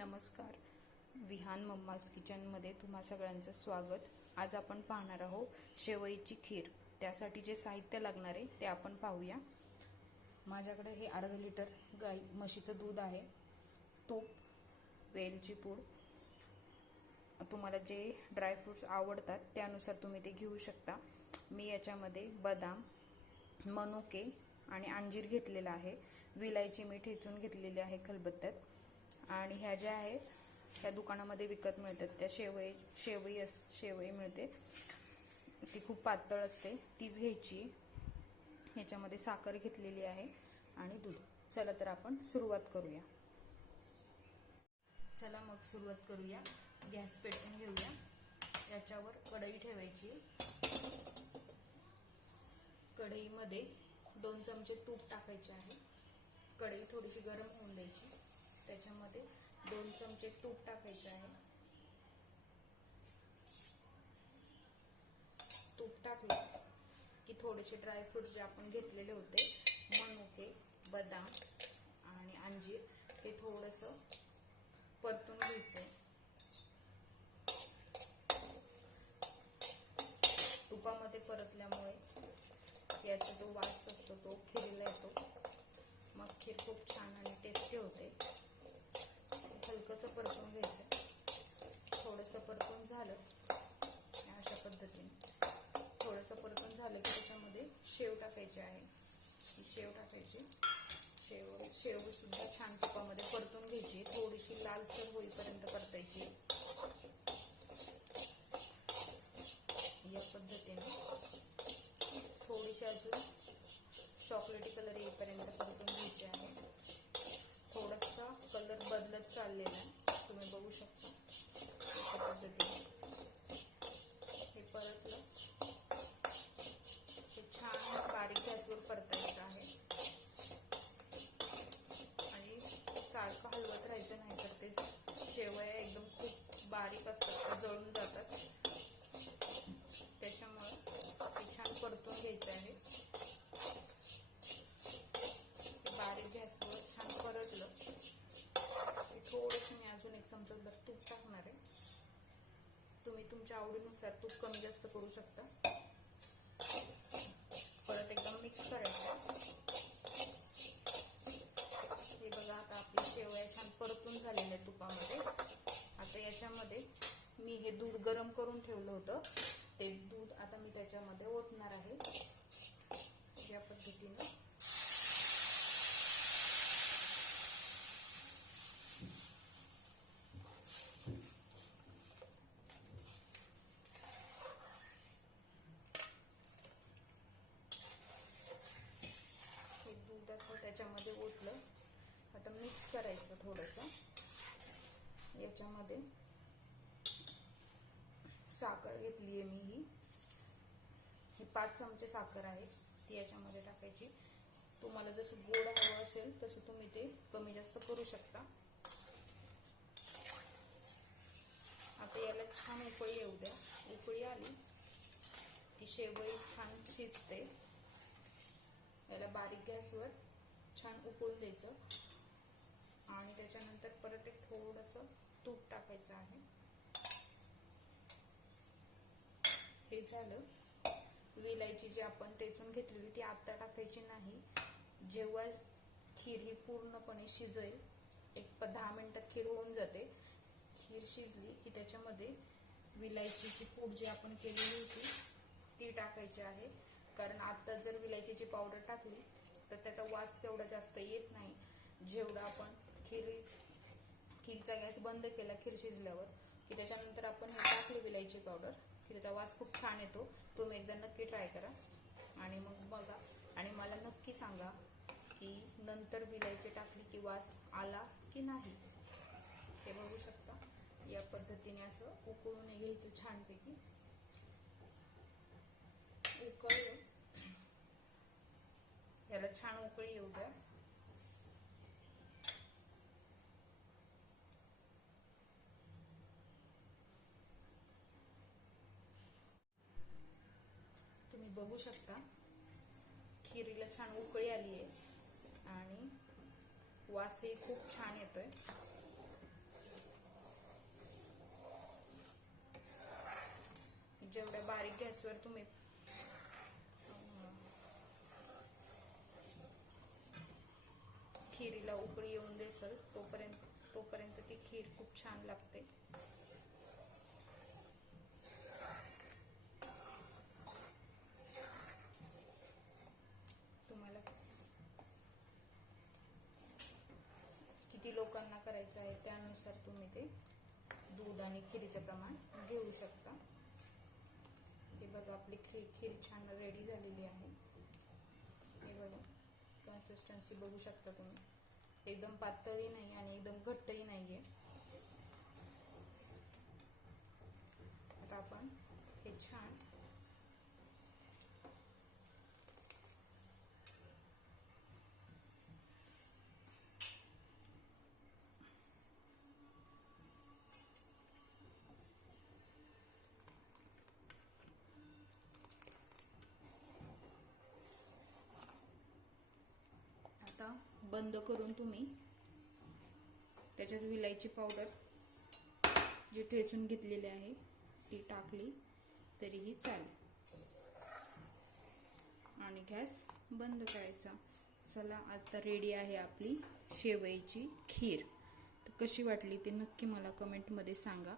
नमस्कार. विहान मम्माज किचनमध्ये तुम्हा सगळ्यांचं स्वागत. आज आपण पाहणार आहोत शेवईची खीर. त्यासाठी जे साहित्य लागणार आहे ते आपण पाहूया. माझ्याकडे हे अर्धा लिटर म्हशीचं दूध आहे, तूप, वेलची पूड. तुम्हाला जे ड्रायफ्रूट्स आवडतात त्यानुसार तुम्ही ते घेऊ शकता. मी याच्यामध्ये बदाम, मनुके आणि अंजीर घेतलेला आहे. विलायची मी ठेचून घेतलेली आहे खलबत्त्यात. आणि ह्या ज्या आहेत ह्या दुकानामध्ये विकत मिळतात. त्या शेवई मिळते, ती खूप पातळ असते, तीच घ्यायची. ह्याच्यामध्ये साखर घेतलेली आहे आणि दूध. चला तर आपण सुरुवात करूया. चला मग सुरुवात करूया. गॅस पेटवून घेऊया. याच्यावर कढई ठेवायची. कढईमध्ये 2 चमचे तूप टाकायचे आहे. कढई थोडीशी गरम होऊन द्यायची. त्याच्यामध्ये 2 चमचे तूप टाकायचे आहे. तूप टाकलं की थोडेसे ड्रायफ्रूट्स जे आपण घेतलेले होते, मनुके, बदाम आणि अंजीर, हे थोडंसं परतून घ्यायचं. तुपामध्ये परतल्यामुळे याचा जो वास असतो तो खीरीला येतो. मग खीर खूप छान आणि टेस्टी होते. हलकंसं परतून घ्यायचं. थोडंसं परतून झालं अशा पद्धतीने. थोडंसं परतून झालं की त्याच्यामध्ये शेव टाकायची आहे. शेव टाकायची. शेव सुद्धा छान तुपामध्ये परतून घ्यायची. थोडीशी लालसर होईपर्यंत परतायची. या पद्धतीने थोडीशी अजून चॉकलेटी कलर येईपर्यंत परतून घ्यायची आहे. थोडासा कलर बदलत चाललेला आहे, तुम्ही बघू शकता. अशा पद्धतीने हे परतलं हे छान बारीक गॅसवर परतायचं आहे. आणि सारखं हलवत राहायचं नाही, तर ते शेवया एकदम खूप बारीक असतात, ते जळून जातात. त्याच्यामुळे ते छान परतून घ्यायचं आहे. बारीक गॅसवर छान परतलं. थोडंसं मी अजून 1 चमचा तूप टाकणार आहे. तुम्ही तुमच्या आवडीनुसार तूप कमी जास्त करू शकता. परत एकदम मिक्स करायचं. हे बघा, आता आपली शेवया छान परतून झालेल्या आहे तुपामध्ये. आता याच्यामध्ये मी हे दूध गरम करून ठेवलं होतं, ते दूध आता मी त्याच्यामध्ये ओतणार आहे. या पद्धतीने हे दूध असं त्याच्यामध्ये ओतलं. आता मिक्स करायचं थोडंसं. याच्यामध्ये साखर घेतली आहे मी. ही 5 चमचे साखर आहे, ती याच्यामध्ये टाकायची. तुम्हाला जसं गोड हवं असेल तसं तुम्ही ते कमी जास्त करू शकता. आता याला छान उकळी येऊ द्या. उकळी आली की शेवई छान शिजते. याला बारीक गॅसवर छान उकळून द्यायचं. आणि त्याच्यानंतर परत एक थोडंसं तूप टाकायचं आहे. हे झालं. विलायची जी आपण ठेचून घेतलेली ती आता टाकायची नाही. जेव्हा खीर ही पूर्णपणे शिजेल, एक 10 मिनिटात खीर होऊन जाते. खीर शिजली की त्याच्यामध्ये विलायचीची पूड जी आपण केलेली होती ती टाकायची आहे. कारण आता जर विलायचीची पावडर टाकली तर त्याचा वास तेवढा जास्त येत नाही. जेवढा आपण खीरचा गॅस बंद केला खीर शिजल्यावर की त्याच्यानंतर आपण हे टाकली विलायची पावडर, खीरचा वास खूप छान येतो. तुम्ही एकदा नक्की ट्राय करा आणि मग बघा आणि मला नक्की सांगा की नंतर विलायची टाकली की वास आला की नाही. हे बघू शकता. या पद्धतीने असं उकळून घ्यायचं छानपैकी. उकळलं, याला छान उकळी येऊ द्या. तुम्ही बघू शकता खीरीला छान उकळी आली आहे आणि वासही खूप छान येतोय. गॅसवर तुम्ही खिरीला उकळी येऊन देसाल तोपर्यंत ती खीर खूप छान लागते. तुम्हाला किती लोकांना करायचं आहे त्यानुसार तुम्ही ते दूध आणि खिरीचं प्रमाण घेऊ शकता. हे बघा आपली खीर छान रेडी झालेली आहे. हे बघा कन्सिस्टन्सी बघू शकता तुम्ही, एकदम पातळही नाही आणि एकदम घट्टही नाहीये. आता आपण हे छान बंद करून तुम्ही त्याच्यात विलायची पावडर जी ठेचून घेतलेली आहे ती टाकली तरीही चालेल आणि गॅस बंद करायचा. चला आता रेडी आहे आपली शेवईची खीर. तर कशी वाटली ते नक्की मला कमेंटमध्ये सांगा.